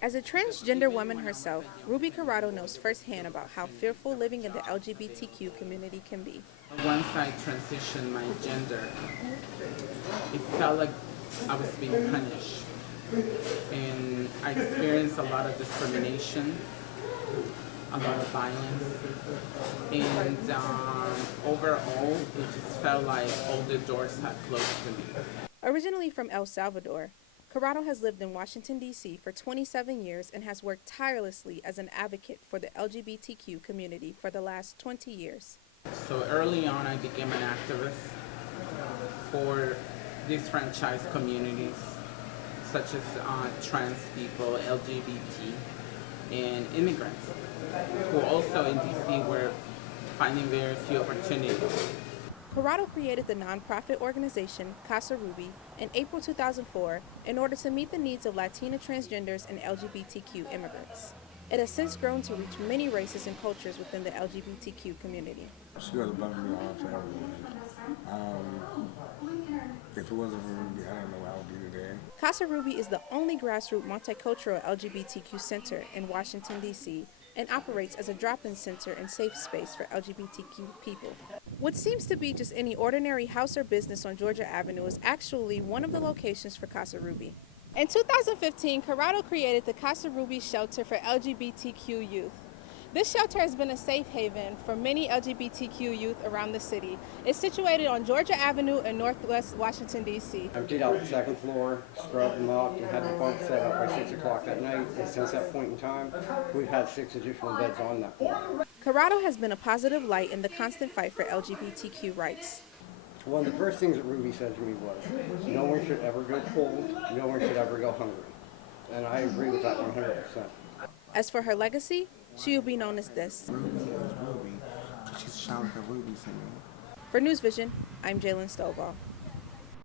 As a transgender woman herself, Ruby Corrado knows firsthand about how fearful living in the LGBTQ community can be. Once I transitioned my gender, it felt like I was being punished. And I experienced a lot of discrimination, a lot of violence. And overall, it just felt like all the doors had closed to me. Originally from El Salvador, Corrado has lived in Washington, D.C. for 27 years and has worked tirelessly as an advocate for the LGBTQ community for the last 20 years. So early on, I became an activist for these franchise communities, such as trans people, LGBT, and immigrants, who also in DC were finding very few opportunities. Corrado created the nonprofit organization Casa Ruby in April 2004 in order to meet the needs of Latina transgenders and LGBTQ immigrants. It has since grown to reach many races and cultures within the LGBTQ community. She goes above and beyond for everyone. If it wasn't for Ruby, I don't know where I would be today. Casa Ruby is the only grassroots multicultural LGBTQ center in Washington, D.C., and operates as a drop-in center and safe space for LGBTQ people. What seems to be just any ordinary house or business on Georgia Avenue is actually one of the locations for Casa Ruby. In 2015, Corrado created the Casa Ruby Shelter for LGBTQ youth. This shelter has been a safe haven for many LGBTQ youth around the city. It's situated on Georgia Avenue in Northwest Washington, D.C. Emptied out the second floor, scrubbed and mopped, and had the bunk set up by 6 o'clock at night. And since that point in time, we've had 6 additional beds on that floor. Corrado has been a positive light in the constant fight for LGBTQ rights. One of the first things that Ruby said to me was, no one should ever go cold, no one should ever go hungry. And I agree with that 100%. As for her legacy, she will be known as this. Ruby is Ruby. She's shouting her Ruby singing. For News Vision, I'm Jalen Stovall.